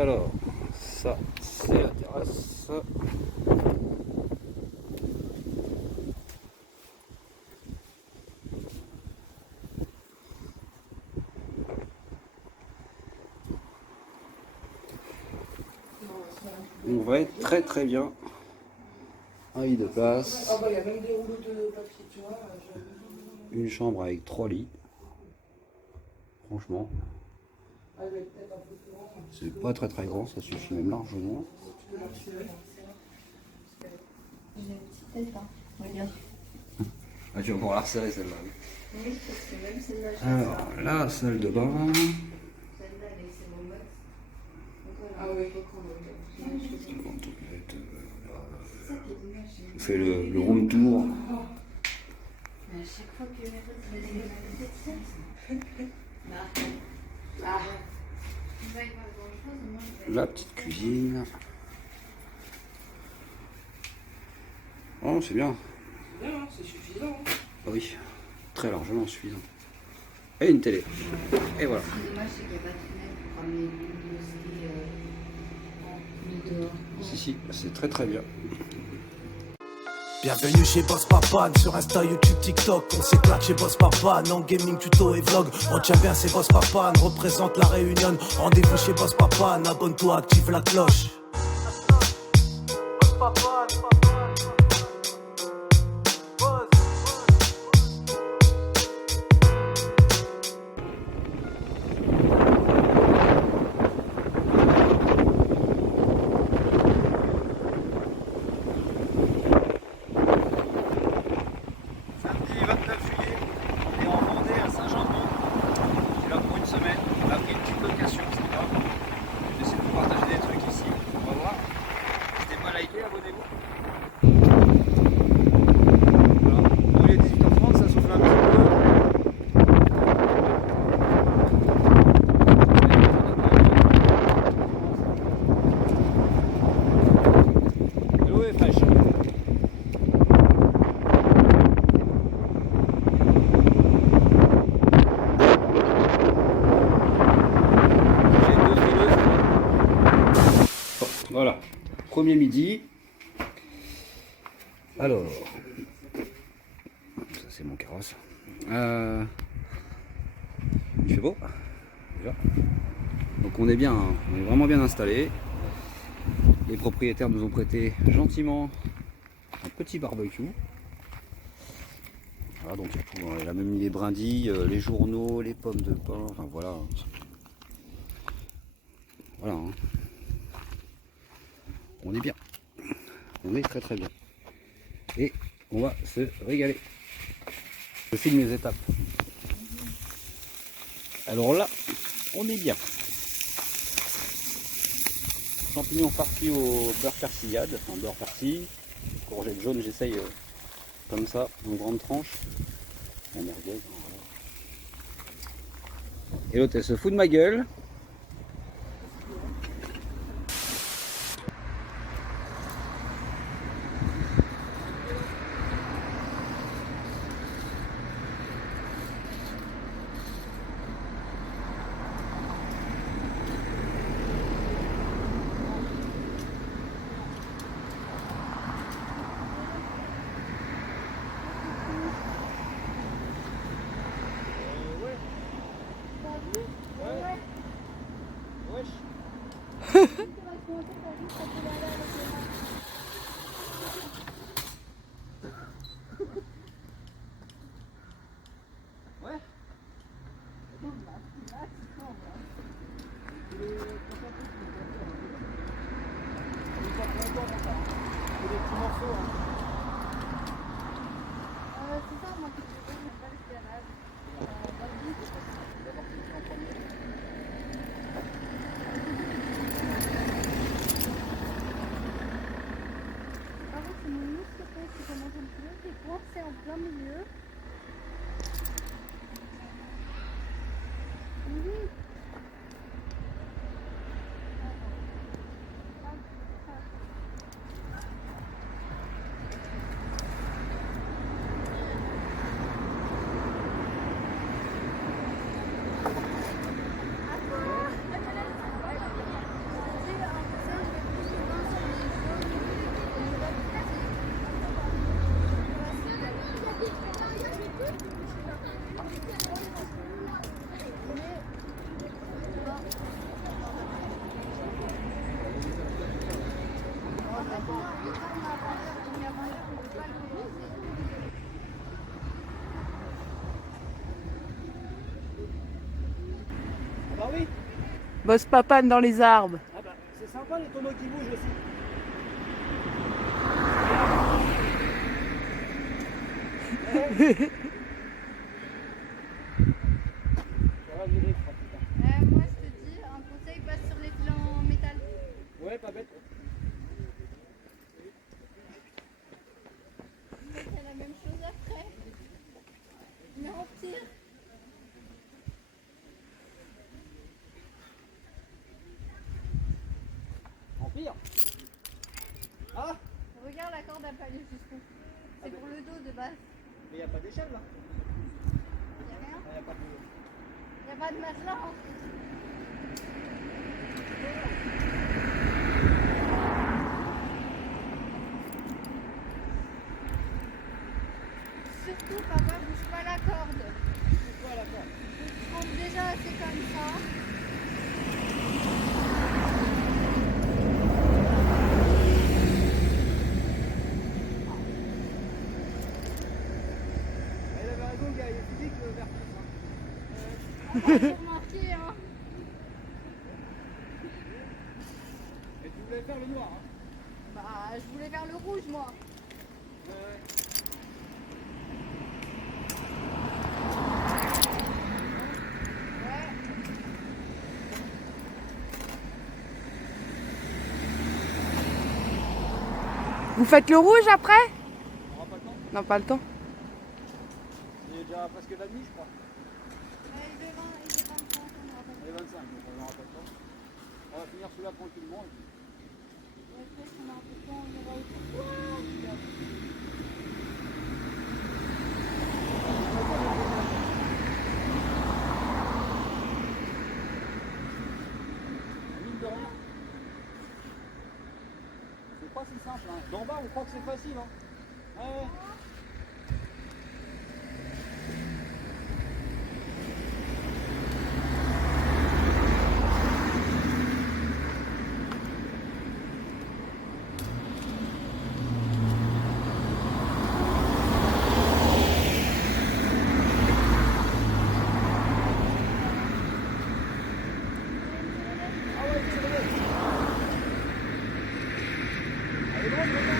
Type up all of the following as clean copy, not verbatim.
Alors, ça, c'est la terrasse. On va être très très bien. Un lit de place. Ah bah il y a même des rouleaux de papier, tu vois. Une chambre avec 3 lits. Franchement, c'est pas très très grand, ça suffit même largement. J'ai une petite tête, hein. Regarde. Ah, tu vas pouvoir la resserrer celle-là. Oui, parce que même celle-là, je Alors, la salle de bain. celle-là, c'est mon max. Donc voilà, Ah oui. On fait le room tour. Mais à chaque fois que mes potes me disent c'est ça. Ah. Il va y avoir grand-chose, moi je vais... La petite cuisine. Oh, c'est bien. Bien, hein, c'est suffisant. Ah oui, très largement suffisant. Et une télé. Et voilà. Ce qui est dommage, c'est qu'il n'y a pas de fenêtre pour ramener le ski dehors. Si, si, c'est très très bien. Bienvenue chez Boss Papa, sur Insta, YouTube, TikTok. On s'éclate chez Boss Papa, en gaming, tuto et vlog. Retiens bien, c'est Boss Papa, représente la Réunion. Rendez-vous chez Boss Papa, abonne-toi, active la cloche. Boss Papa, Samedi 29 juillet, on est en Vendée à Saint-Jean-de-Mont. Je suis là pour une semaine. On a pris une petite location, c'est pas. J'essaie de vous partager des trucs ici. On va voir. N'hésitez pas à liker, abonnez-vous. Voilà. Bon, il est 18h30, ça souffle un petit peu. L'eau est fraîche. Voilà, premier midi. Alors, ça c'est mon carrosse. Il fait beau, déjà. Donc on est bien, hein. On est vraiment bien installé. Les propriétaires nous ont prêté gentiment un petit barbecue. Voilà, donc il y a tout, hein. Il a même mis les brindilles, les journaux, les pommes de pain, enfin voilà. Voilà. Hein. On est bien. On est très très bien. Et on va se régaler. Je filme les étapes. Alors là, on est bien. Champignons farcis au beurre persillade, enfin beurre persil. Courgette jaune, j'essaye comme ça, en grande tranche. La merguez. Voilà. Et l'autre, elle se fout de ma gueule. C'est ça, moi, que je veux, j'aime pas l'escalade. Boss Papane dans les arbres. Ah bah, c'est sympa les tonneaux qui bougent aussi. Ça va virer, je crois, putain. Moi je te dis, un conseil, passe sur les fils en métal. Ouais, pas bête. Il y a la même chose après. Mais en pire. Empire. Ah, Regarde, la corde n'a pas allé jusqu'où. C'est pour le dos de base. mais il n'y a pas d'échelle là. Il n'y a rien. Il n'y a pas de... Il n'y a pas de matelas. Hein. Surtout, papa, bouge pas la corde. Pourquoi la corde? Je rentre déjà assez comme ça. Elle avait raison, le gars, il est physique le vertus. J'ai remarqué, hein. Et tu voulais faire le noir, hein? Bah, je voulais vers le rouge, moi. Ouais. Vous faites le rouge après? On n'aura pas le temps. Non, pas le temps. Il est déjà presque la demi, je crois. Il est 20, il est 23, on aura pas le Il est 25, donc on n'aura pas le temps. On va finir celui-là tranquillement. Et puis... temps. Ouais, peut-être qu'on a un peu de temps, on ira au tour. Mine de rien. C'est pas si simple, hein. D'en bas, on croit que c'est facile, hein. Ouais. Ah ouais, c'est vrai. Elle est loin, maintenant.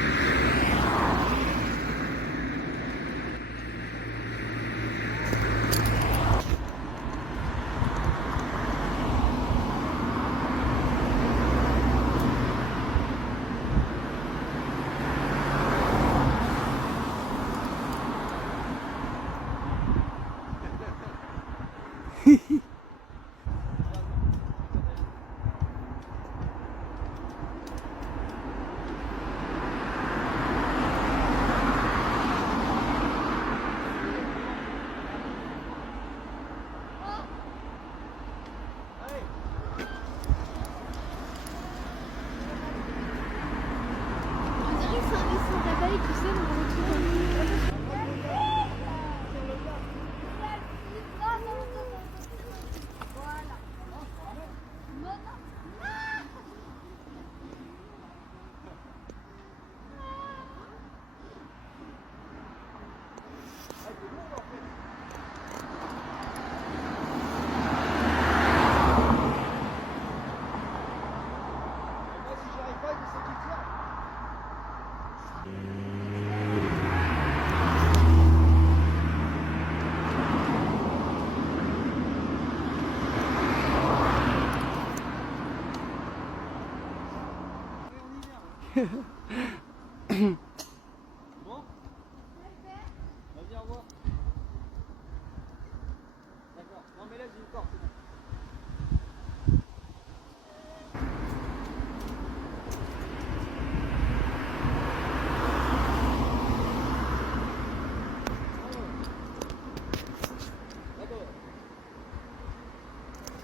Allez. On dirait que c'est un vaisseau d'abeille, tu sais, on le retrouve. Voilà. Non, non. Et moi, si j'y arrive pas, je sais qui tire. Ouais, on y vient, là. Bon. Vas-y, au revoir. D'accord. Non, mais là, j'ai une corde, c'est bon. D'accord.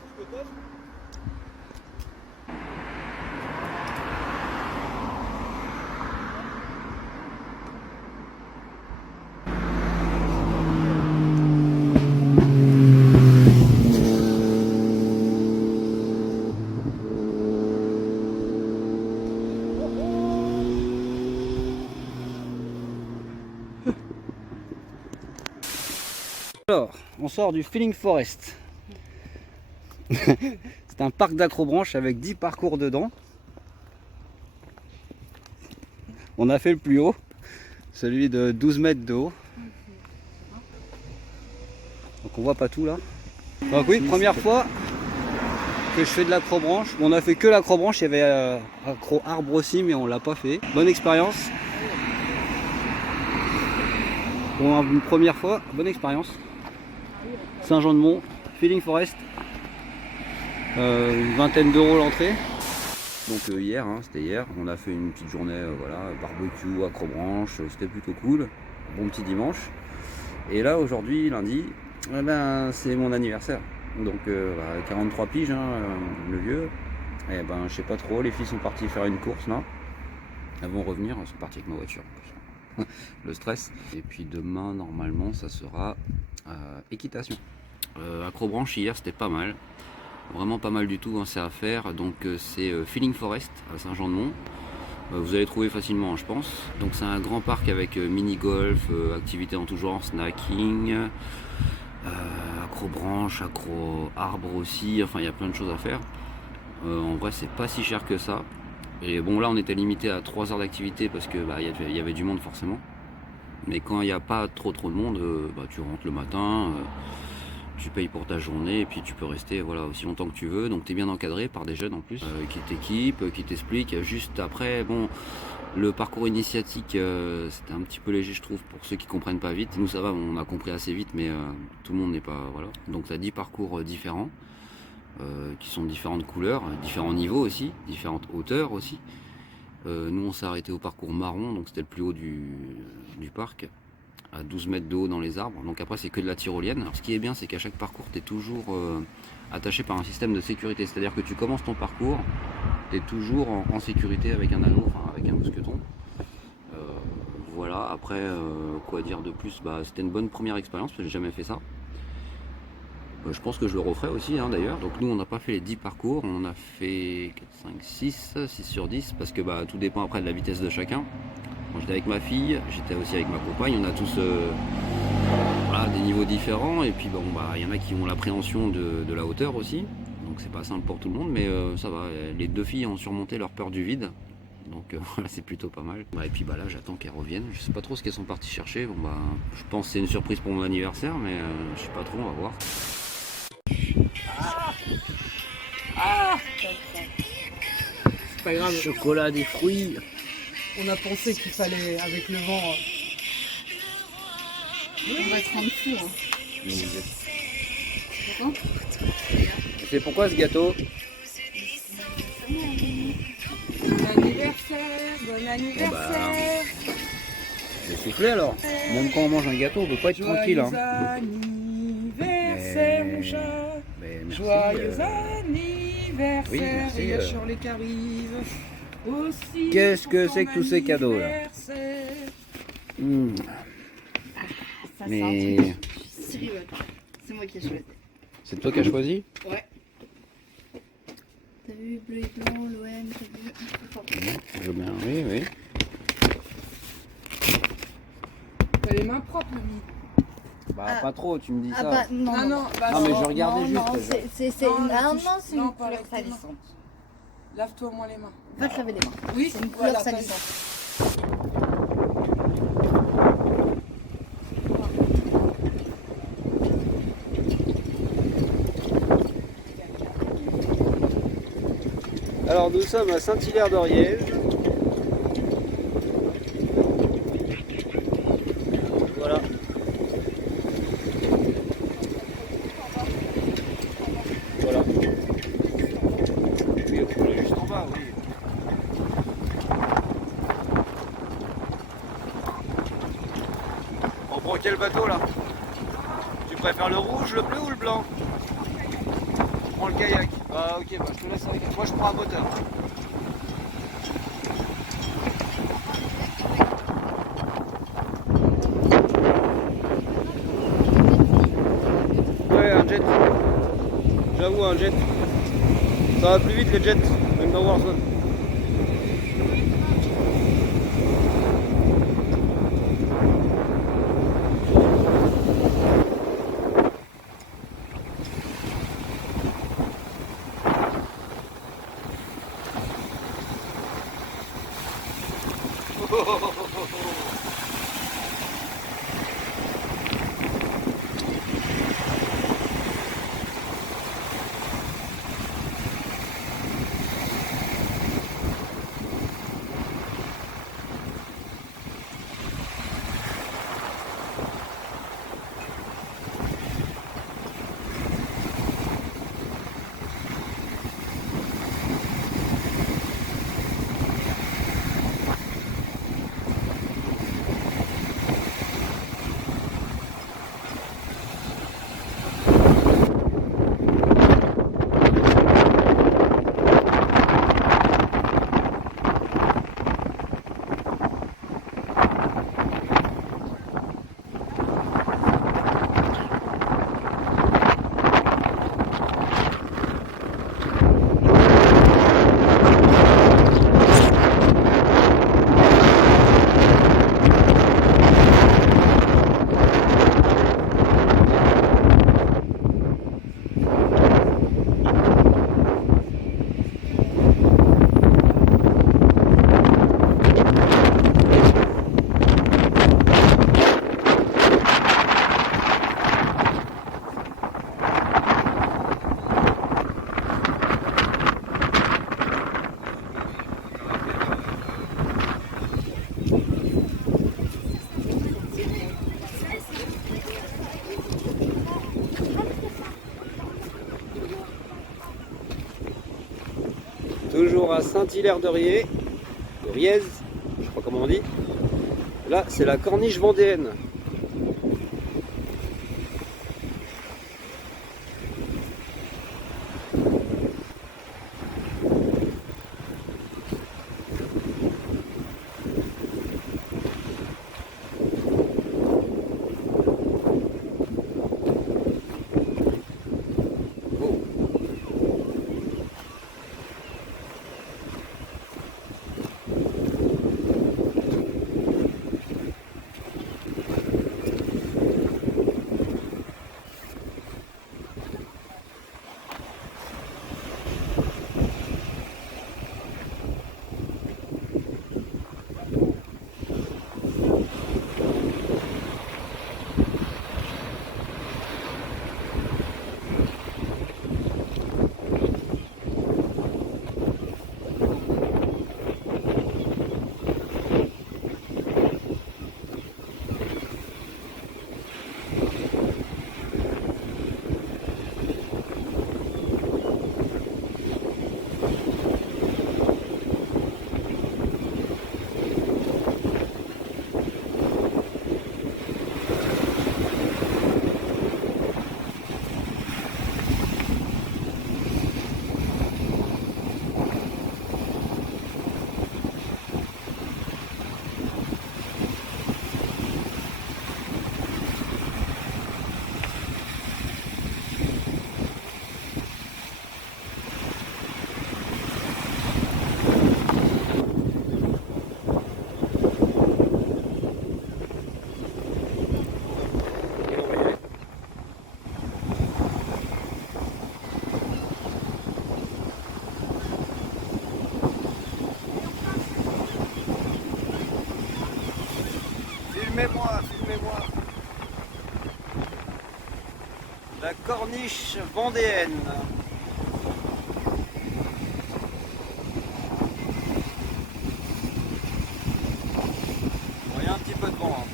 Je peux t'aider? Alors, on sort du Feeling Forest. C'est un parc d'accrobranche avec 10 parcours dedans. On a fait le plus haut, celui de 12 mètres de haut. Donc on voit pas tout là. Donc oui, première fois que je fais de l'acrobranche. Bon, on a fait que l'acrobranche, il y avait accro arbre aussi, mais on l'a pas fait. Bonne expérience. Bon, une première fois, bonne expérience. Saint-Jean-de-Mont, Feeling Forest. Une vingtaine d'euros l'entrée. Donc hier, hein, c'était hier, on a fait une petite journée, voilà, barbecue, accrobranche, c'était plutôt cool. Bon petit dimanche. Et là aujourd'hui, lundi, eh ben, c'est mon anniversaire. Donc 43 piges, hein, le vieux. Et ben je sais pas trop, les filles sont parties faire une course là. Elles vont revenir, elles sont parties avec ma voiture. Le stress. Et puis demain normalement ça sera équitation. Acrobranche hier c'était pas mal. Vraiment pas mal du tout, hein, c'est à faire. Donc c'est Feeling Forest à Saint-Jean-de-Mont. Vous allez trouver facilement, hein, je pense. Donc c'est un grand parc avec mini-golf, activités en tout genre, snacking, accrobranche, accro-arbre aussi. Enfin il y a plein de choses à faire. En vrai c'est pas si cher que ça. Et bon là on était limité à 3 heures d'activité parce que y avait du monde forcément. Mais quand il n'y a pas trop de monde, tu rentres le matin. Tu payes pour ta journée et puis tu peux rester voilà, aussi longtemps que tu veux. Donc tu es bien encadré par des jeunes en plus qui t'équipent, qui t'expliquent. Juste après, bon, le parcours initiatique c'était un petit peu léger je trouve pour ceux qui comprennent pas vite. Nous ça va, on a compris assez vite mais tout le monde n'est pas... Voilà. Donc tu as 10 parcours différents qui sont de différentes couleurs, différents niveaux aussi, différentes hauteurs aussi. Nous on s'est arrêté au parcours marron, donc c'était le plus haut du parc. À 12 mètres de haut dans les arbres, donc après c'est que de la tyrolienne. Alors, ce qui est bien c'est qu'à chaque parcours tu es toujours attaché par un système de sécurité, c'est à dire que tu commences ton parcours, tu es toujours en sécurité avec un anneau, enfin avec un mousqueton. Voilà, après quoi dire de plus, c'était une bonne première expérience parce que j'ai jamais fait ça. Je pense que je le referai aussi hein, d'ailleurs. Donc nous on n'a pas fait les 10 parcours, on a fait 4, 5, 6 sur 10 parce que tout dépend après de la vitesse de chacun. J'étais avec ma fille, j'étais aussi avec ma compagne, on a tous voilà, des niveaux différents et puis y en a qui ont l'appréhension de la hauteur aussi, donc c'est pas simple pour tout le monde mais ça va, les deux filles ont surmonté leur peur du vide, donc voilà c'est plutôt pas mal. Et puis là j'attends qu'elles reviennent, je sais pas trop ce qu'elles sont parties chercher, je pense que c'est une surprise pour mon anniversaire mais je sais pas trop, on va voir. C'est pas grave. Chocolat, des fruits. On a pensé qu'il fallait, avec le vent... On va te rendre fou. Hein. C'est bon. C'est pourquoi ce gâteau? Bon anniversaire, bon anniversaire. J'ai soufflé alors. Même quand on mange un gâteau, on peut pas être tranquille. Hein. Anniversaire, mon chat. Mais merci, Joyeux anniversaire. oui, merci, Et il y a Shirley qui arrive. Aussi. Qu'est-ce que c'est que tous ces cadeaux là? Ça Mais c'est un truc. Je suis sérieux, attends. C'est moi qui ai choisi. c'est toi qui as choisi? Ouais. T'as vu bleu et blanc, l'OM, t'as vu? Je veux bien, oui. T'as les mains propres, Mamie. Pas trop, tu me dis Ah ça. bah non. Ah non, Non, mais je regardais non, juste. non, c'est Non, une... la Ah touche- non, c'est non, une pas couleur avec les mains. salissante. Lave-toi au moins les mains. Va te laver les mains. Oui, C'est une couleur voilà, salissante. Alors nous sommes à Saint-Hilaire-d'Oriège. Voilà. Voilà. Oui, on est juste en bas, oui. On prend quel bateau là? Tu préfères le rouge, le bleu ou le blanc? Je prends le kayak. Ah ok, je te laisse avec. Moi je prends un moteur. Ouais, un jet. J'avoue, un jet. Ça va plus vite les jets, même dans Warzone. Toujours à Saint-Hilaire-de-Riez, de Riez, je sais pas comment on dit. Là, c'est la corniche vendéenne. Filmez-moi, filmez-moi. La corniche vendéenne. Bon, il y a un petit peu de vent.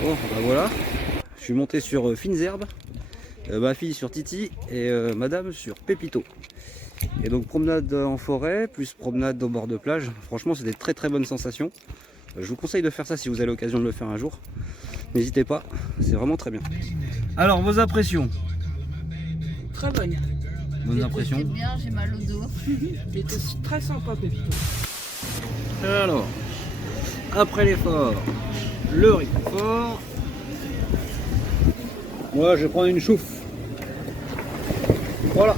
Bon, bah voilà, je suis monté sur Fines Herbes, ma fille sur Titi et madame sur Pépito. Et donc promenade en forêt, plus promenade au bord de plage. Franchement, c'est des très très bonnes sensations. Je vous conseille de faire ça si vous avez l'occasion de le faire un jour. N'hésitez pas, c'est vraiment très bien. Alors, vos impressions? Très bonne. Bonnes impressions? C'était bien, j'ai mal au dos. Il était très sympa, Pépito. Alors, après l'effort, le réconfort. Moi, je prends une chouffe. Voilà.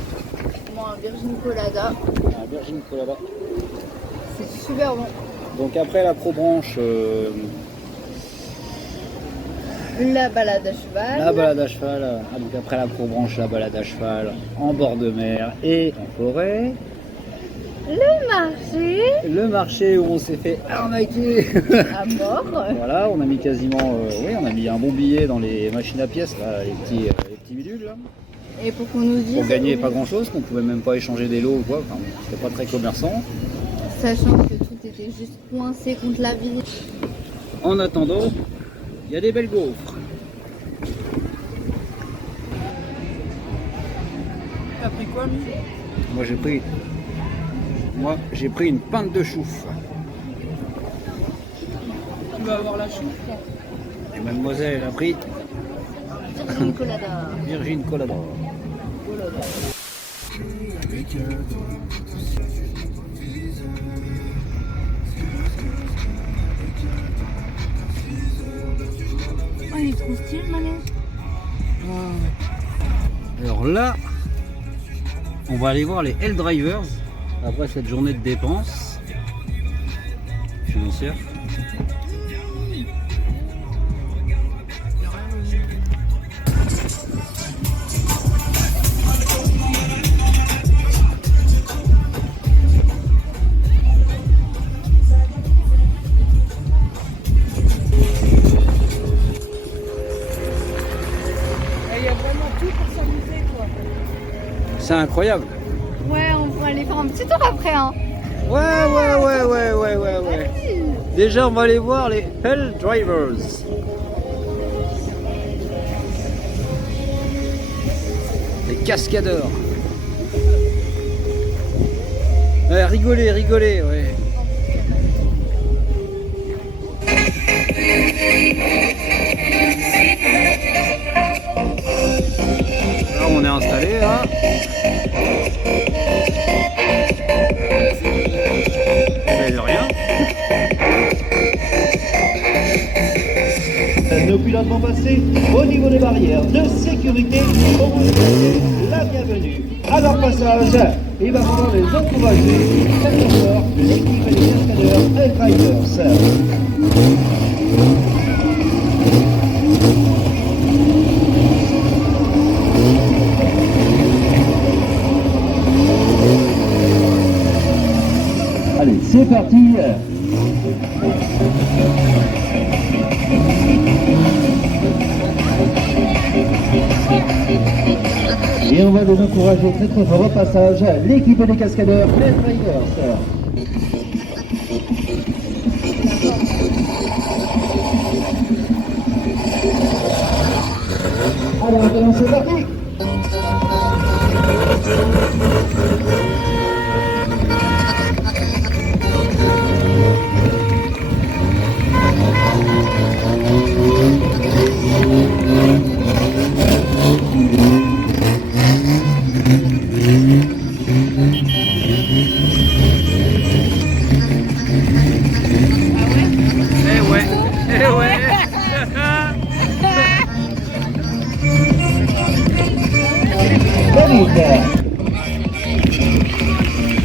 Moi, un Virgin Colada. Un Virgin Colada. C'est super bon. Donc après la pro-branche, La balade à cheval. la balade à cheval. Ah, donc après la pro-branche, la balade à cheval en bord de mer et en forêt. Le marché. Le marché où on s'est fait arnaquer. À mort. Voilà, on a mis quasiment, oui, on a mis un bon billet dans les machines à pièces, là, les petits bidules. Là. Et pour qu'on nous dise. Pour gagner pas grand chose, qu'on pouvait même pas échanger des lots ou quoi, enfin, c'était pas très commerçant. Sachant que tout était juste coincé contre la ville. En attendant, il y a des belles gaufres. T'as pris quoi, lui? Moi j'ai pris une pinte de chouffe. Tu vas avoir la chouffe, quoi. Et mademoiselle a pris Virgin Colada. Virgin Colada. Oh, il est trop stylé le manège. Alors là, on va aller voir les Helldrivers après cette journée de dépenses financières. Il y a vraiment tout pour s'amuser, quoi. C'est incroyable. Ouais, on pourrait aller faire un petit tour après, hein. Ouais. Déjà, on va aller voir les Helldrivers. Les cascadeurs. Ouais, rigolez, ouais. Là, on est installé, là. De rien. Nos pilotes vont passer au niveau des barrières de sécurité pour vous souhaiter la bienvenue. À leur passage, il va falloir les encourager, faire fort l'équipe et les cascadeurs Helldrivers. Allez, c'est parti. Et on va les encourager très très fort au passage, l'équipe des cascadeurs Helldrivers. Alors maintenant c'est parti.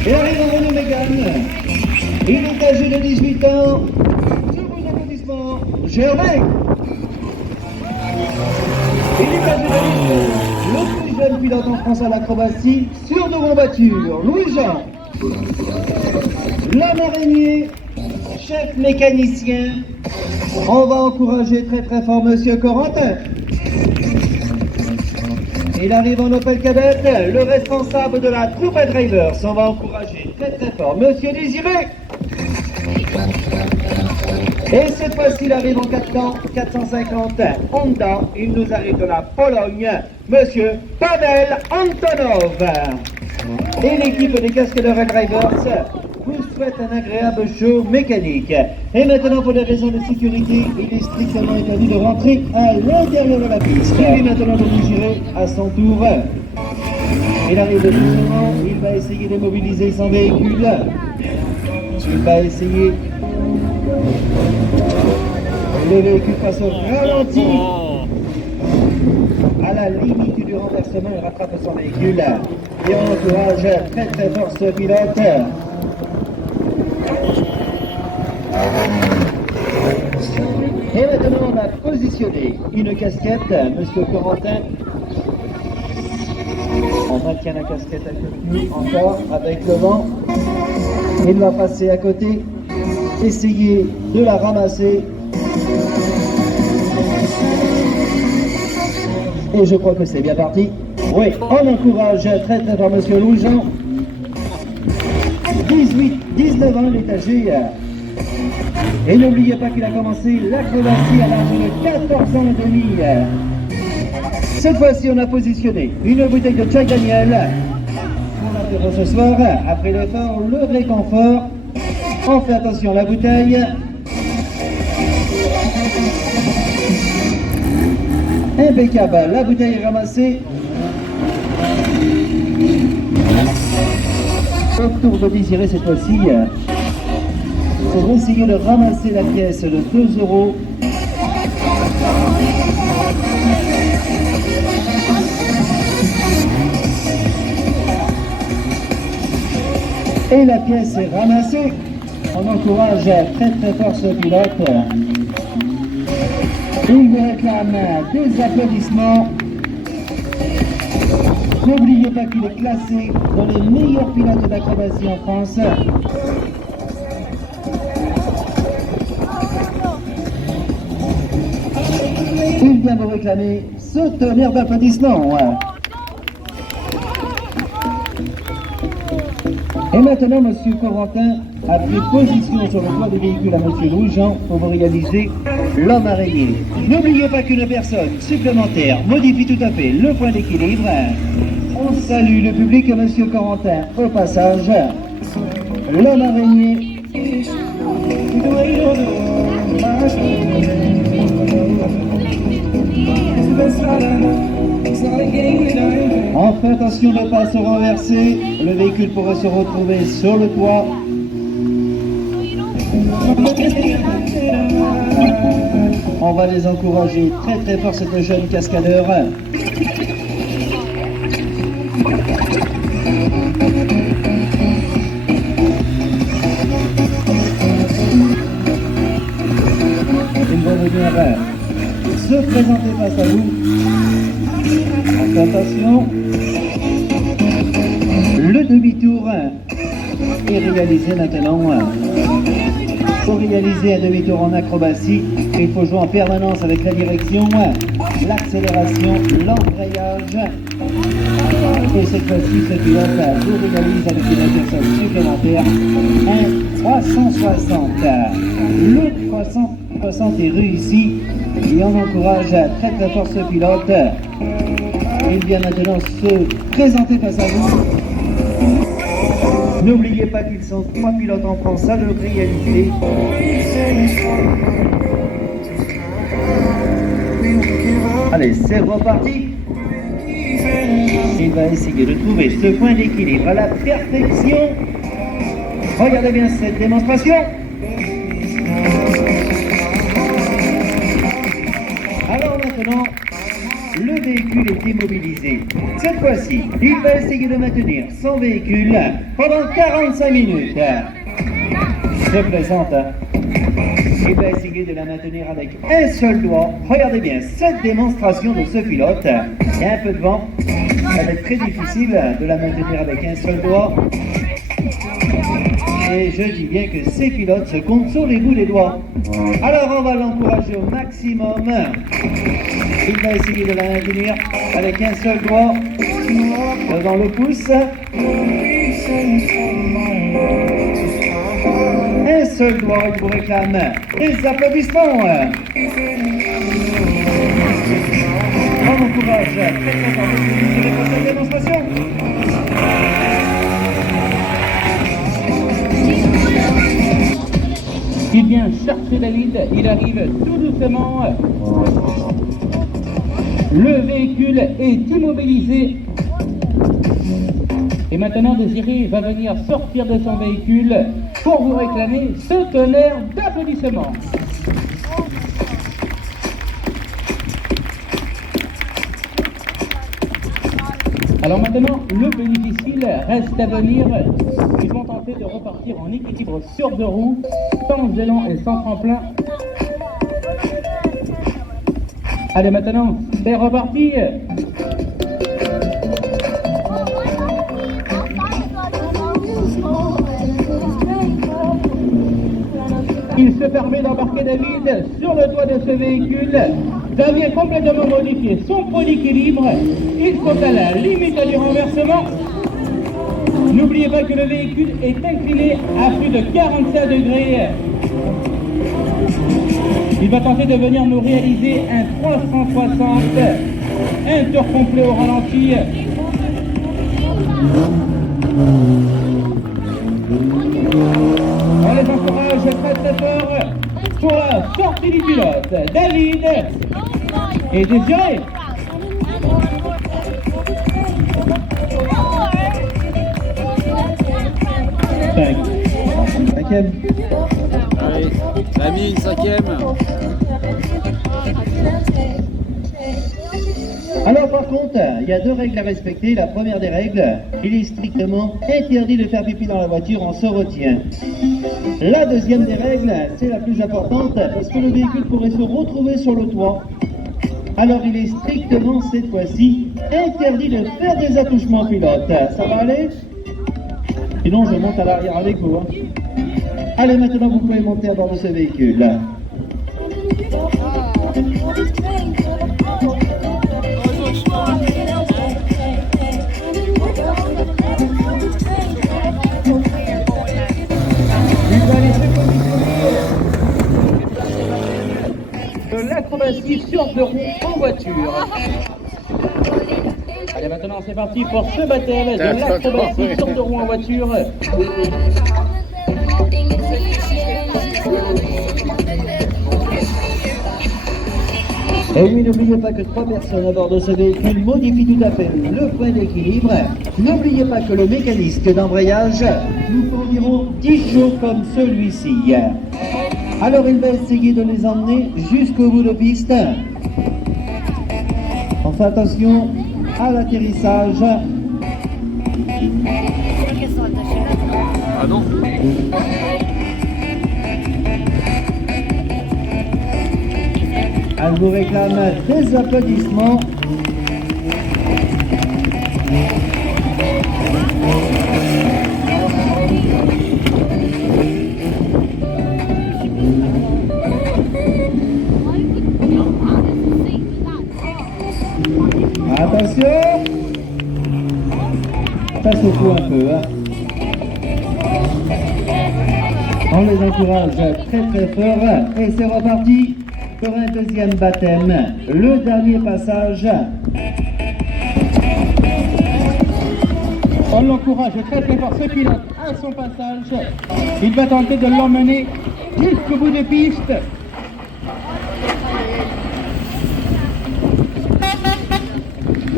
Et arrive en Renault Mégane. Il est âgé de 18 ans. Sur vos applaudissements, Germain. Il est âgé de 18 ans. Le plus jeune pilote en France à l'acrobatie sur de voitures, Louis-Jean. L'homme araignée, chef mécanicien. On va encourager très très fort Monsieur Corentin. Il arrive en Opel Kadett, le responsable de la troupe Helldrivers. On va encourager très très fort Monsieur Désiré. Et cette fois-ci, il arrive en 450 Honda. Il nous arrive de la Pologne, Monsieur Pavel Antonov. Et l'équipe des cascadeurs Helldrivers vous souhaite un agréable show mécanique. Et maintenant, pour des raisons de sécurité, il est strictement interdit de rentrer à l'intérieur de la piste. Il est maintenant de vous gérer à son tour. Il arrive doucement, il va essayer de mobiliser son véhicule. Il va essayer. Le véhicule passe au ralenti. À la limite du renversement, il rattrape son véhicule. Et on encourage très très fort ce pilote. Et maintenant, on a positionné une casquette, Monsieur Corentin. On maintient la casquette avec lui encore, avec le vent. Il va passer à côté, essayer de la ramasser. Et je crois que c'est bien parti. Oui, on encourage très très fort Monsieur Louis-Jean. 19 ans, il est âgé. Et n'oubliez pas qu'il a commencé l'acrobatie à l'âge de 14 ans et demi. Cette fois-ci, on a positionné une bouteille de Jack Daniel. Pour l'apéro ce soir, après l'effort, le réconfort. On fait attention à la bouteille. Impeccable, la bouteille est ramassée. Au tour de désirer cette fois-ci. Pour essayer de ramasser la pièce de 2 €. Et la pièce est ramassée. On encourage très très fort ce pilote. Il me réclame des applaudissements. N'oubliez pas qu'il est classé dans les meilleurs pilotes d'acrobatie en France. Il vient vous réclamer ce tonnerre d'applaudissements. Et maintenant, Monsieur Corentin a pris position sur le toit du véhicule à Monsieur Louis-Jean pour vous réaliser l'homme araignée. N'oubliez pas qu'une personne supplémentaire modifie tout à fait le point d'équilibre. On salue le public, Monsieur Corentin, au passage. L'homme araignée. On fait attention de ne pas se renverser, le véhicule pourrait se retrouver sur le toit. On va les encourager très très fort, cette jeune cascadeur. Ils vont venir se présenter face à vous. On fait attention. Le demi-tour est réalisé maintenant. Pour réaliser un demi-tour en acrobatie, il faut jouer en permanence avec la direction, l'accélération, l'embrayage. Et cette fois-ci, ce pilote vous réalise avec une personne supplémentaire un 360. Le 360 est réussi et on encourage très très fort ce pilote. Il vient maintenant se présenter face à vous. N'oubliez pas qu'ils sont 3 pilotes en France à le réaliser. Allez, c'est reparti. Il va essayer de trouver ce point d'équilibre à la perfection. Regardez bien cette démonstration. Alors maintenant, le véhicule est immobilisé. Cette fois-ci, il va essayer de maintenir son véhicule pendant 45 minutes. Se présente. Il va essayer de la maintenir avec un seul doigt. Regardez bien cette démonstration de ce pilote. Il y a un peu de vent. Ça va être très difficile de la maintenir avec un seul doigt. Et je dis bien que ces pilotes se comptent sur les bouts des doigts. Alors on va l'encourager au maximum. Il va essayer de la maintenir avec un seul doigt devant le pouce. Un seul doigt, il vous réclame des applaudissements. On encourage très très fort cette démonstration. Il vient chercher la lead, il arrive tout doucement. Le véhicule est immobilisé. Et maintenant, Désiré va venir sortir de son véhicule pour vous réclamer ce tonnerre d'applaudissements. Alors maintenant, le plus difficile reste à venir. Ils vont tenter de repartir en équilibre sur deux roues, sans élan et sans tremplin. Allez, maintenant, c'est reparti. Il se permet d'embarquer David sur le toit de ce véhicule. David a complètement modifié son point d'équilibre. Il faut à la limite du renversement. N'oubliez pas que le véhicule est incliné à plus de 45 degrés. Il va tenter de venir nous réaliser un 360, un tour complet au ralenti. On les encourage très très fort pour la sortie du pilote. David et Désiré. Cinquième. Allez, l'ami, une cinquième. Alors par contre, il y a deux règles à respecter. La première des règles, il est strictement interdit de faire pipi dans la voiture, on se retient. La deuxième des règles, c'est la plus importante, parce que le véhicule pourrait se retrouver sur le toit. Alors il est strictement, cette fois-ci, interdit de faire des attouchements pilote. Ça va aller? Sinon je monte à l'arrière avec vous. Hein. Allez, maintenant vous pouvez monter à bord de ce véhicule. De l'acrobatie sur deux roues en voiture. Allez, maintenant c'est parti pour ce baptême de l'acrobatie sur deux roues en voiture. Et oui, n'oubliez pas que 3 personnes à bord de ce véhicule modifient tout à fait le point d'équilibre. N'oubliez pas que le mécanisme d'embrayage nous fourniront 10 jours comme celui-ci. Alors il va essayer de les emmener jusqu'au bout de piste. On fait attention à l'atterrissage. Ah non. Elle vous réclame des applaudissements. Attention, ça secoue un peu. Hein. On les encourage très très fort et c'est reparti pour un deuxième baptême, le dernier passage. On l'encourage très très fort, ce pilote, à son passage. Il va tenter de l'emmener jusqu'au bout de piste.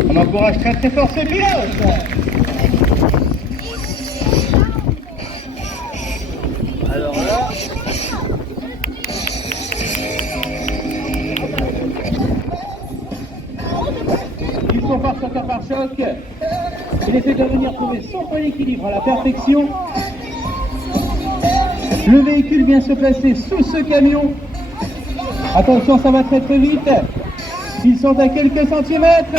On encourage très très fort ce pilote. Alors là, Il faut faire sur par choc. Il essaie de venir trouver son point d'équilibre à la perfection. Le véhicule vient se placer sous ce camion. Attention, ça va très très vite. Ils sont à quelques centimètres.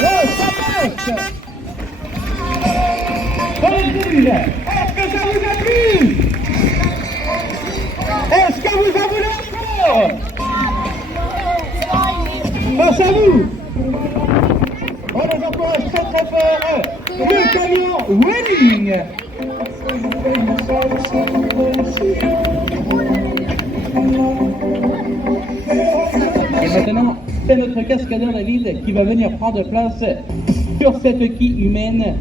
Là, ça passe. Est-ce que ça vous a plu? Est-ce que vous en voulez encore? Face à vous. On les encourage très très fort. Le camion winning. Et maintenant, c'est notre cascadeur David qui va venir prendre place sur cette quille humaine.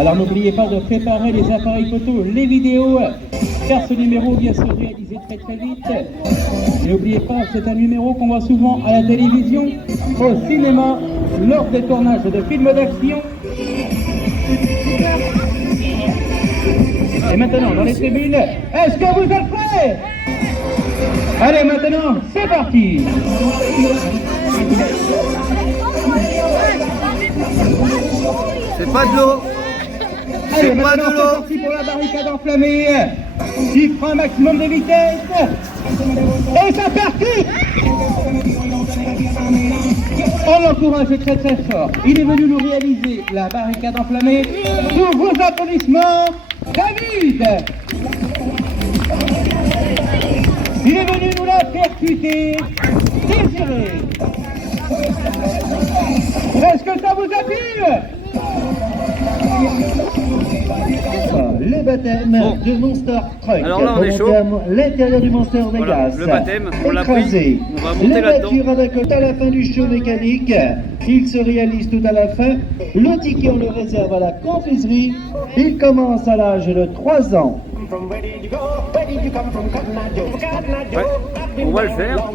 Alors n'oubliez pas de préparer les appareils photos, les vidéos, car ce numéro vient se réaliser très très vite. Et n'oubliez pas, c'est un numéro qu'on voit souvent à la télévision, au cinéma, lors des tournages de films d'action. Et maintenant, dans les tribunes, est-ce que vous êtes prêts? Allez, maintenant, c'est parti! C'est pas de l'eau. Allez, C'est pas maintenant, de c'est l'eau. parti pour la barricade enflammée. Il prend un maximum de vitesse. Et ça percute. On l'encourage très très fort. Il est venu nous réaliser la barricade enflammée. Pour vos applaudissements, David. Il est venu nous la percuter. Désiré. Est-ce que ça vous a plu? Le baptême de Monster Truck. Alors là, on est chaud. L'intérieur du Monster Vegas. Voilà, le baptême, on l'a pris. Écrasé. On va monter La là-dedans. voiture avec à la fin du show mécanique. Il se réalise tout à la fin. Le ticket, on le réserve à la confiserie. Il commence à l'âge de 3 ans. Ouais, on va le faire.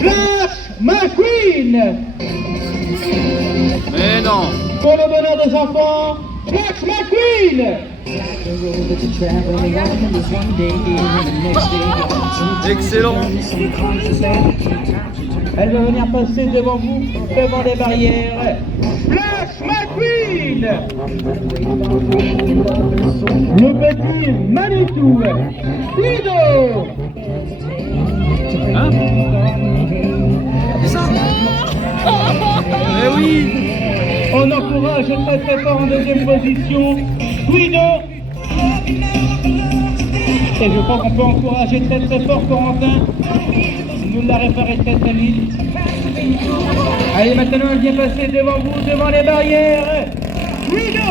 Flash McQueen. Mais non. Pour le bonheur des enfants, Flash McQueen. Excellent. Elle va venir passer devant vous, devant les barrières. Flash McQueen. Le petit Manitou. Lido. Hein? C'est ça? Eh oui. On encourage très très fort en deuxième position Guido. Et je crois qu'on peut encourager très très fort Corentin. Nous l'a réparé très très vite. Allez, maintenant elle vient passer devant vous, devant les barrières. Guido.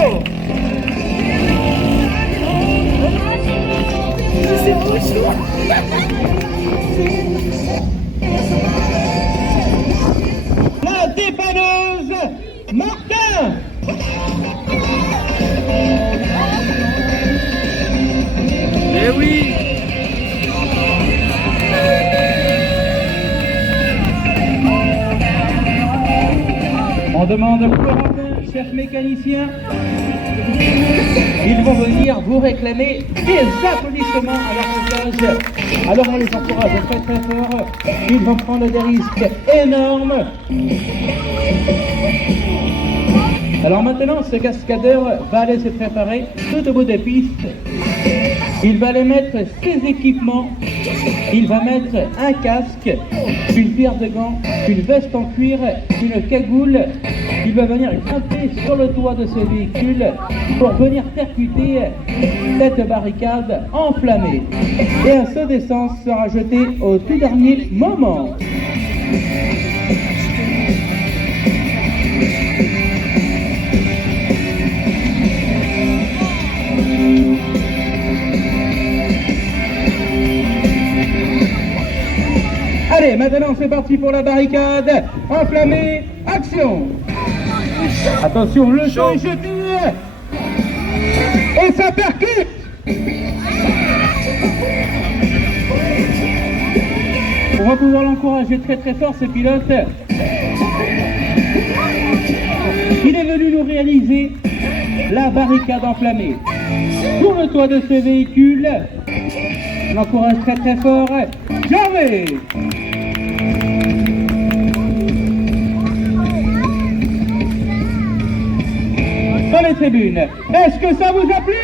La dépanneuse Martin. Eh oui. On demande Corentin, chef mécanicien. Ils vont venir vous réclamer des applaudissements à leur message. Alors on les encourage très très fort. Ils vont prendre des risques énormes. Alors maintenant, ce cascadeur va aller se préparer tout au bout des pistes. Il va aller mettre ses équipements. Il va mettre un casque, une paire de gants, une veste en cuir, une cagoule. Il va venir grimper sur le toit de ce véhicule pour venir percuter cette barricade enflammée. Et un saut d'essence sera jeté au tout dernier moment. Allez, maintenant c'est parti pour la barricade. Enflammée, action. Attention, le champ est jeté. Et ça percute. On va pouvoir l'encourager très très fort, ce pilote. Il est venu nous réaliser la barricade enflammée. Sur le toit de ce véhicule, on l'encourage très très fort. Jamais. Dans les tribunes, est-ce que ça vous a plu?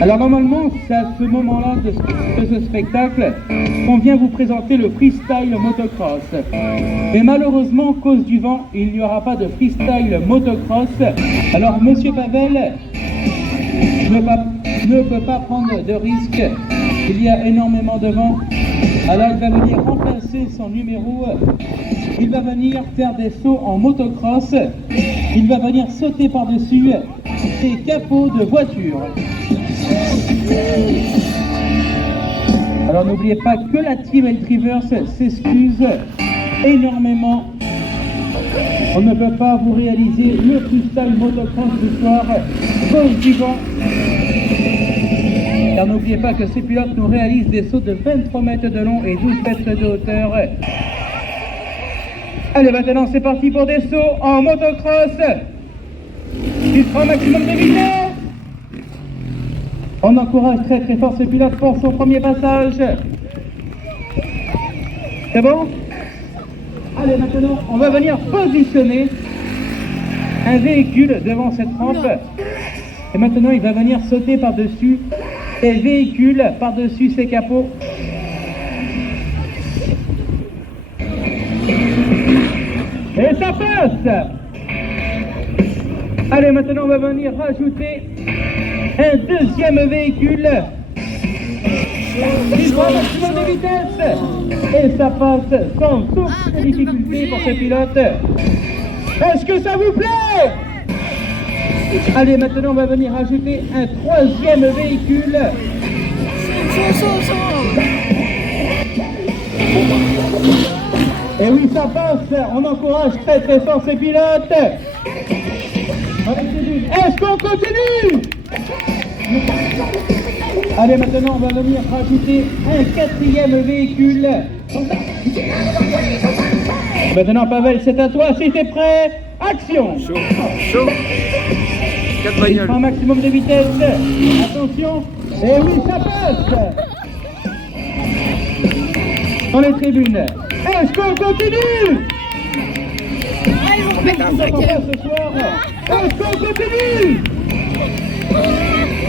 Alors normalement, c'est à ce moment-là de ce spectacle qu'on vient vous présenter le freestyle motocross. Mais malheureusement, à cause du vent, il n'y aura pas de freestyle motocross. Alors Monsieur Pavel ne peut pas prendre de risque. Il y a énormément de vent. Alors il va venir remplacer son numéro. Il va venir faire des sauts en motocross. Il va venir sauter par-dessus des capots de voitures. Alors n'oubliez pas que la Team L Drivers s'excuse énormément On ne peut pas vous réaliser le freestyle motocross ce soir, cause du vent. Car n'oubliez pas que ces pilotes nous réalisent des sauts de 23 mètres de long et 12 mètres de hauteur. Allez, maintenant c'est parti pour des sauts en motocross. Il prend un maximum de vitesse. On encourage très très fort ce pilote pour son premier passage. C'est bon? Allez, maintenant, on va venir positionner un véhicule devant cette rampe. Et maintenant, il va venir sauter par-dessus les véhicules, par-dessus ses capots. Et ça passe! Allez, maintenant, on va venir rajouter un deuxième véhicule. Il prend un maximum de vitesse. Et ça passe sans aucune difficulté pour ce pilote. Est-ce que ça vous plaît? Allez, maintenant on va venir ajouter un troisième véhicule. Et oui, ça passe. On encourage très très fort ces pilotes. Est-ce qu'on continue? Allez, maintenant on va venir rajouter un quatrième véhicule. Maintenant Pavel, c'est à toi, si t'es prêt, action! Chaud. 4 Il bagnoles. prend un maximum de vitesse. Attention. Et oui, ça passe. Dans les tribunes. Est-ce qu'on continue? Ce soir. Est-ce qu'on continue?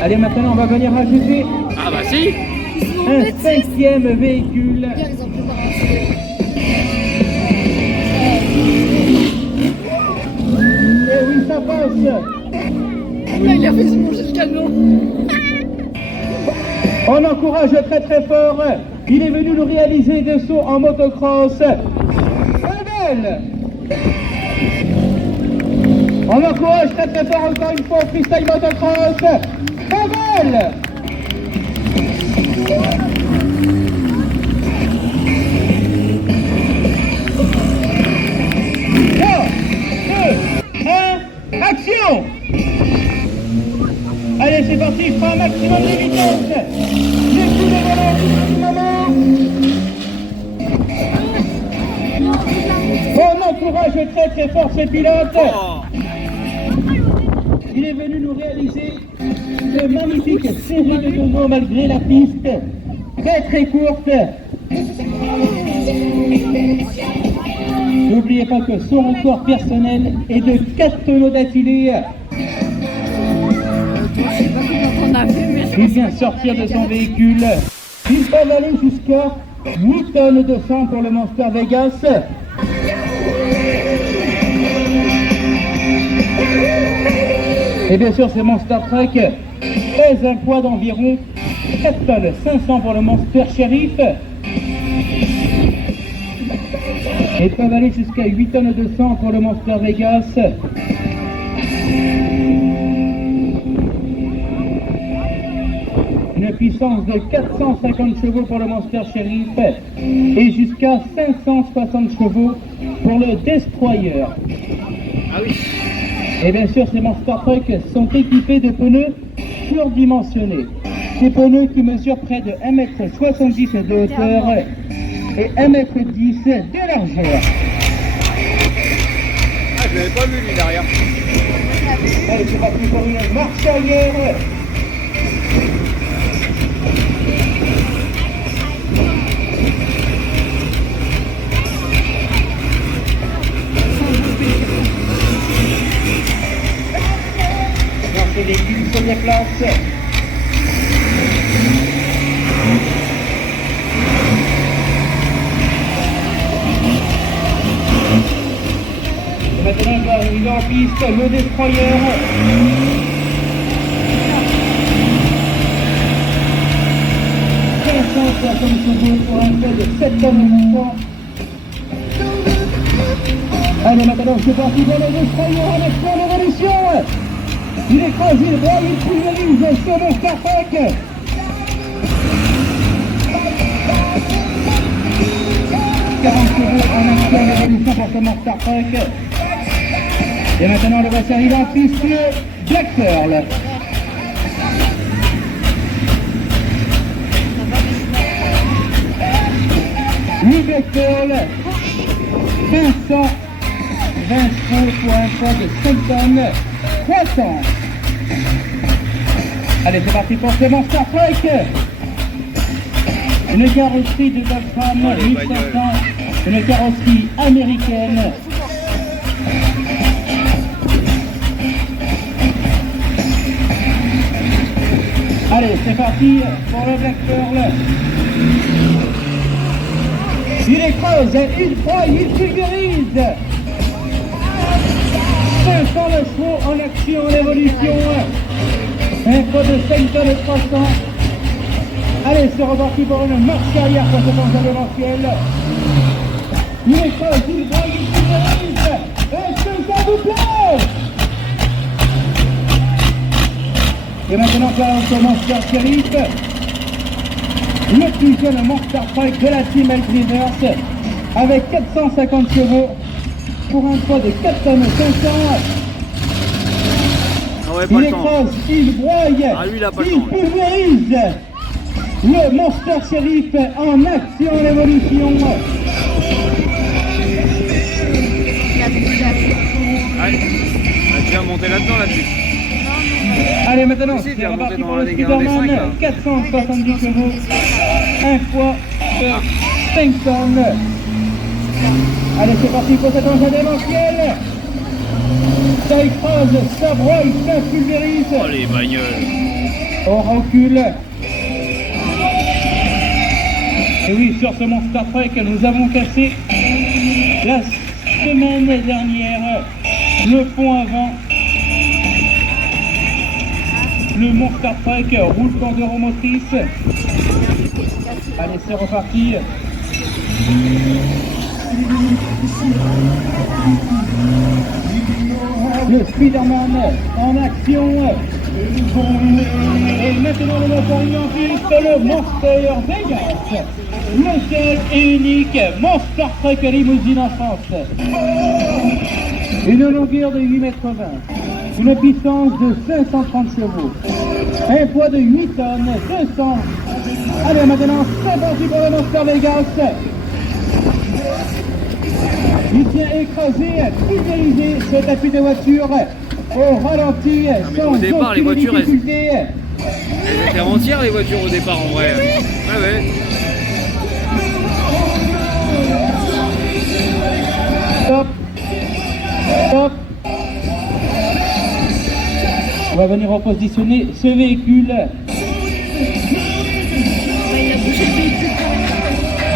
Allez, maintenant on va venir ajouter Ah bah si. un cinquième véhicule. Et oui, ça passe. Il a fait se manger le canon. On encourage très très fort. Il est venu nous réaliser des sauts en motocross. Pavel. On encourage très très fort encore une fois au freestyle motocross. Pavel. 3, 2, 1, action! Allez, c'est parti, il prend un maximum de vitesse. Les coups de volant du moment. On encourage très très fort ces pilotes. Il est venu nous réaliser de magnifiques séries de dodo malgré la piste très très courte. N'oubliez pas que son record personnel est de 4 tonneaux d'affilée. Il vient sortir de son véhicule. Il peut aller jusqu'à 8 tonnes de sang pour le Monster Vegas. Et bien sûr, ce Monster Truck pèse un poids d'environ 4 tonnes 500 pour le Monster Sheriff. Et peuvent aller jusqu'à 8 tonnes de sang pour le Monster Vegas. Une puissance de 450 chevaux pour le Monster Sheriff et jusqu'à 560 chevaux pour le Destroyer. Ah oui. Et bien sûr, ces Monster Trucks sont équipés de pneus surdimensionnés. Des pneus qui mesurent près de 1,70 m de hauteur et 1,10 m de largeur. Ah, je l'avais pas vu lui derrière. Allez, c'est parti pour une marche arrière. Dans véhicule, première place. Et maintenant, il va arriver en piste le Destroyer. Pour un fait de 7 tonnes 800. Allez, maintenant c'est parti pour le Destroyer en exploit de révolution. Il écrase, il broie, il pulvérise sur mon Starpack. 40 chevaux en action d'évolution pour ce Monster Truck. Et maintenant, le voici arrivé en piste, Black Pearl. Le Black Pearl, 520 chevaux pour un poids de 5 tonnes 300. Allez, c'est parti pour ce Monster Truck. Une carrosserie de Wolfram 1500, une carrosserie américaine. Allez, c'est parti pour le Black Pearl. Il écrase, il broie, il pulvérise. 509 chevaux en action, en évolution. Un poids de 5 tonnes 300. Allez, c'est reparti pour une marche arrière pour ce engin éventuel. Il écrase, il broie, il pulvérise. Est-ce que ça vous plaît? Et maintenant, on commence sur Sheriff, le plus jeune Monster Truck de la team Elkriders, avec 450 chevaux pour un poids de 4 tonnes 500. Ah ouais, Il écrase, il broye, Ah, lui, il a pas le il temps, pulvérise. Le Monster Sheriff en action, en évolution. Allez, on va déjà monter là-dedans là-dessus. Allez, maintenant, Si, c'est t'es reparti remonté pour dans le les gars des Spider-Man, cinq, là. 470 chevaux, un poids de 5 tonnes. Allez, c'est parti pour cet engin démentiel. Ça écrase, ça broie, ça pulvérise. Oh les bagnoles. On recule. Et oui, sur ce Monster Truck, nous avons cassé la semaine dernière le pont avant. Le Monster Truck roule pour deux roues motrices. Allez, c'est reparti. Le Spider-Man en action. Et maintenant, le moteur en piste, le Monster Vegas. Le seul et unique Monster Truck limousine en France. Une longueur de 8,20 m. Une puissance de 530 chevaux. Un poids de 8 tonnes 200. Allez, maintenant, c'est parti pour le Monster Vegas. Il vient écraser, pulvériser ce tapis de voiture au ralenti sans au départ, les aucune voitures, elles- difficulté. Elles étaient entières les voitures au départ en vrai. Ouais, ouais. Stop. Stop. On va venir repositionner ce véhicule.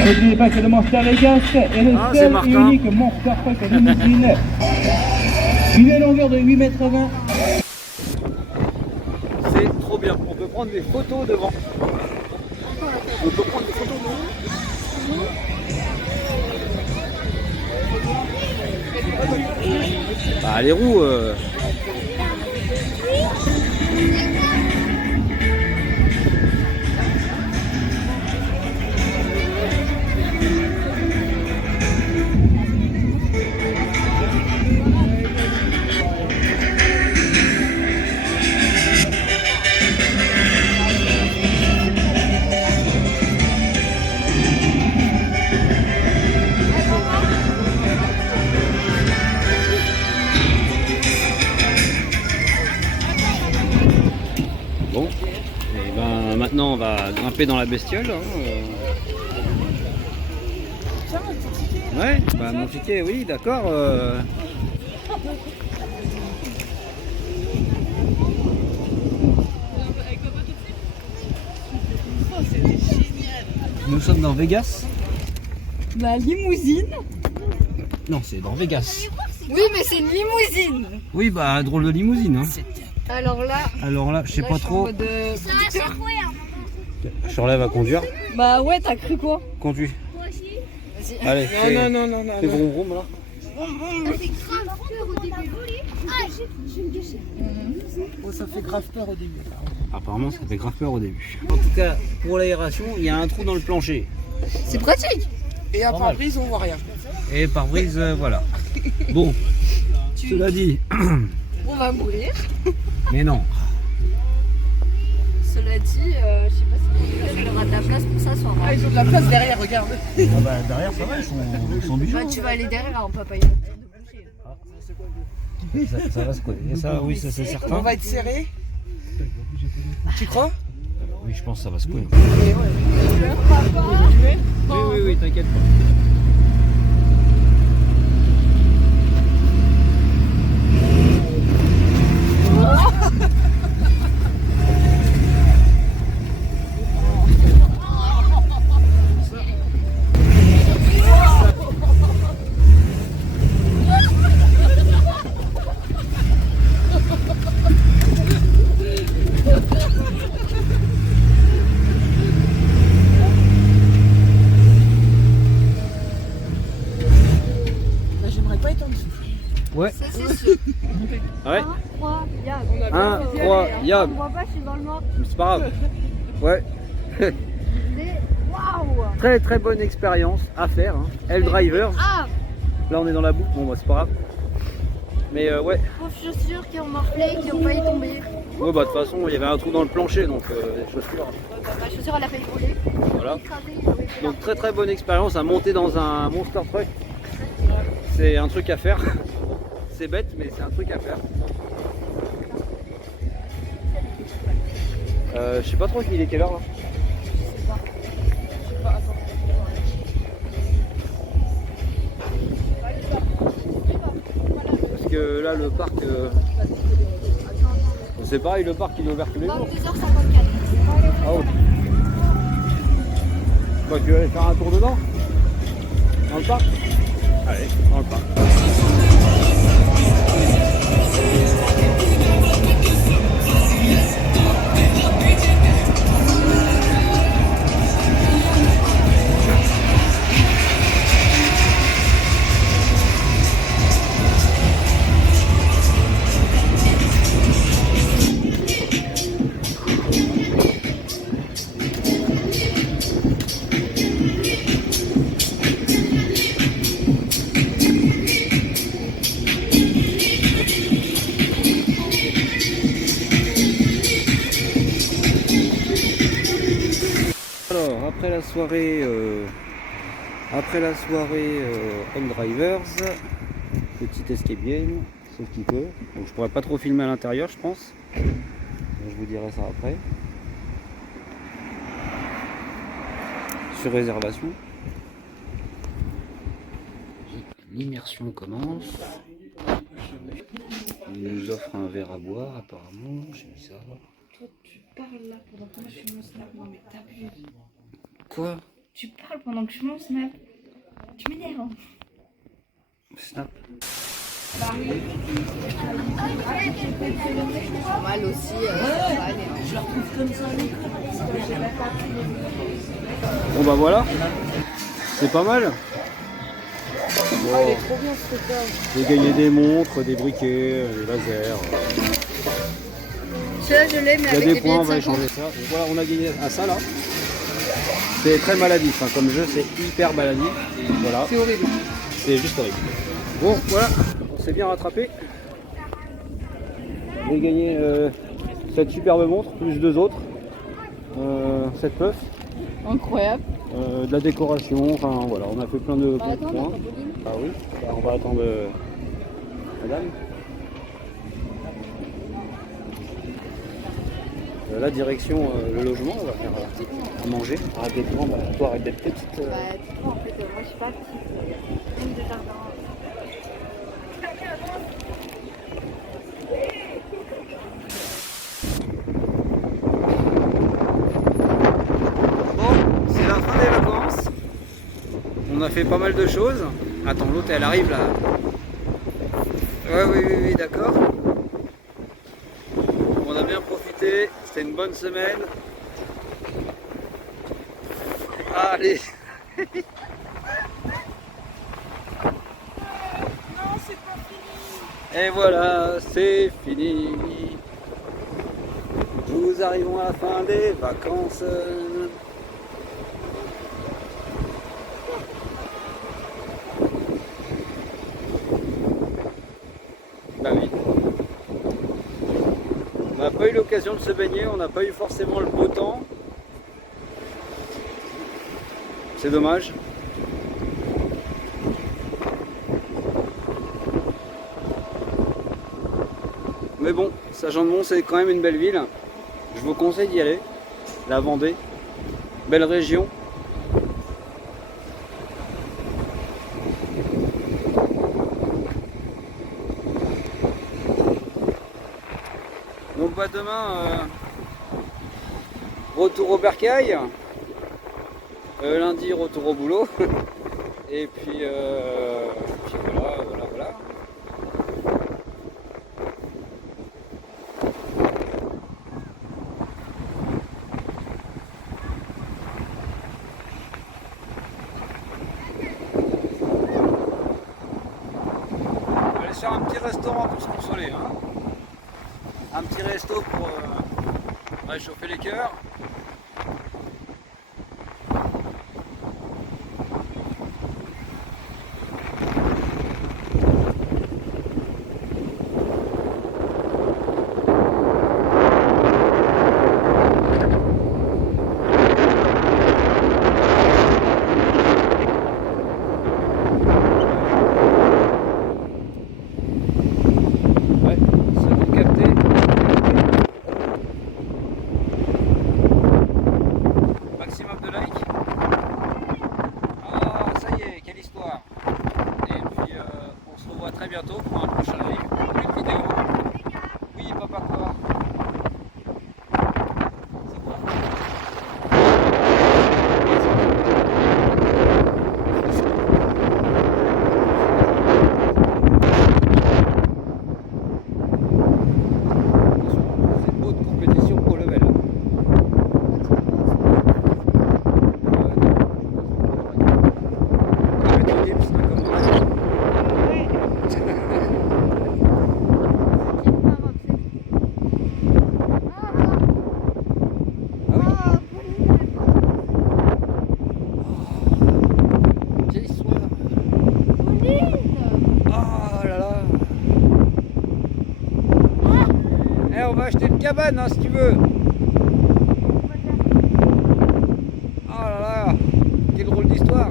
N'oubliez pas que le Monster Vegas est le Ah, c'est seul et marquant. unique Monster Truck limousine. Une longueur de 8,20 m. C'est trop bien. On peut prendre des photos devant. On peut prendre des photos devant. Bah les roues. Bon, et ben maintenant on va grimper dans la bestiole. Ouais, bah mon ticket, oui, d'accord. Nous sommes dans Vegas. La limousine. Non, c'est dans Vegas. Oui, mais c'est une limousine. Oui, bah drôle de limousine. Hein. Alors là, Je sais là, pas je suis en trop. mode, Shirley va conduire. Bah ouais, t'as cru quoi? Conduis. Vas-y. Allez, fais- Non. fais vroom vroom là. Ça fait grave peur au début. Apparemment, ça fait grave peur au début. En tout cas, pour l'aération, il y a un trou dans le plancher. C'est pratique. Et à Normal. pare-brise, on voit rien. Et pare-brise, voilà. Bon, cela dit, On va mourir. mais non. Cela dit, je sais pas si il y aura de la place pour s'asseoir. Ah, ils ont de la place derrière, regarde. Ah bah, derrière, ça va, ils sont bijoux. Bah, tu vas aller derrière, hein, papa. Ça va se quoi. Et ça, oui, ça c'est On certain. va être serré. Tu crois? Oui, je pense que ça va se couler. Oui, Oui, t'inquiète pas. Bah, j'aimerais pas être en dessous. Ouais. ça c'est sûr. Ouais. 1, 3, 1, 3, yab. On voit pas, je suis dans le noir. C'est pas grave. Ouais. Waouh. Très très bonne expérience à faire. Hein. L-Drivers. Ah, Là on est dans la boucle. Bon bah c'est pas grave. Mais ouais. pauvres chaussures qui ont morflé, qui ont failli tomber. Ouais bah de toute façon il y avait un trou dans le plancher donc les chaussures. Ma chaussure elle a failli brûler. Voilà. Écrasée, ils avaient fait Donc très très bonne expérience à monter dans un monster truck. C'est un truc à faire. C'est bête mais c'est un truc à faire. Je sais pas trop il est quelle heure là. Parce que là le parc c'est pareil, le parc il est ouvert tous les jours. 22h54. Ah oh. Bah, tu veux aller faire un tour dedans? Dans le parc? Allez, dans le parc. Alors après la soirée On Drivers, petit escape game, sauf qu'il peut. Donc je pourrais pas trop filmer à l'intérieur je pense. Je vous dirai ça après. Sur réservation. L'immersion commence. Il nous offre un verre à boire apparemment, j'ai mis ça. Toi, tu parles là pendant que moi je suis mon snap. Non, mais t'abuses. Quoi? Tu parles pendant que je suis mon snap. Tu m'énerves. Snap. Normal aussi. Je la retrouve comme ça. Bon bah voilà, c'est pas mal. Bon, Elle est trop bien ce truc-là. j'ai gagné des montres, des briquets, des lasers. Celui-là je l'ai, mais Il y a avec des des points, on billets va de 50. échanger ça. Donc voilà, on a gagné à ça là. C'est très maladif, hein. Comme jeu, c'est hyper maladif. Voilà, C'est horrible. c'est juste horrible. Bon, voilà, on s'est bien rattrapé. J'ai gagné cette superbe montre, plus deux autres. Cette puff, Incroyable. de la décoration, enfin voilà, on a fait plein de On va attendre la points. trampoline. Ah oui, on va attendre madame. Là, direction le logement, on va faire à manger. Arrête d'être grand, toi arrête d'être petite. Bah, dis-toi, en fait, moi je suis pas petite. Même de jardin. Bon, c'est la fin des vacances. On a fait pas mal de choses. Attends, l'autre elle arrive là. Ouais, oui, d'accord. On a bien profité, c'était une bonne semaine. Allez. Et voilà, c'est fini. Nous arrivons à la fin des vacances. Bah oui. On n'a pas eu l'occasion de se baigner, on n'a pas eu forcément le beau temps. C'est dommage. Mais bon, Saint-Jean-de-Mont, c'est quand même une belle ville. Je vous conseille d'y aller. La Vendée, belle région. Donc bah, demain, retour au bercail. Lundi, retour au boulot. Et puis voilà. On va aller sur un petit restaurant pour se consoler. Hein. Un petit resto pour réchauffer les cœurs. Ouais, c'est bon capté. Maximum de likes. Ah, ça y est, quelle histoire. Et puis, on se revoit très bientôt pour un prochain live, une vidéo. Oui, papa quoi. C'est quoi? C'est haute compétition au level. Quelle histoire! Oh là là! Eh, on va acheter une cabane hein, si tu veux! Oh là là! Quelle drôle d'histoire!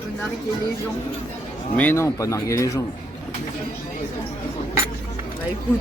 Faut narguer les gens. Mais non, pas narguer les gens. Bah écoute.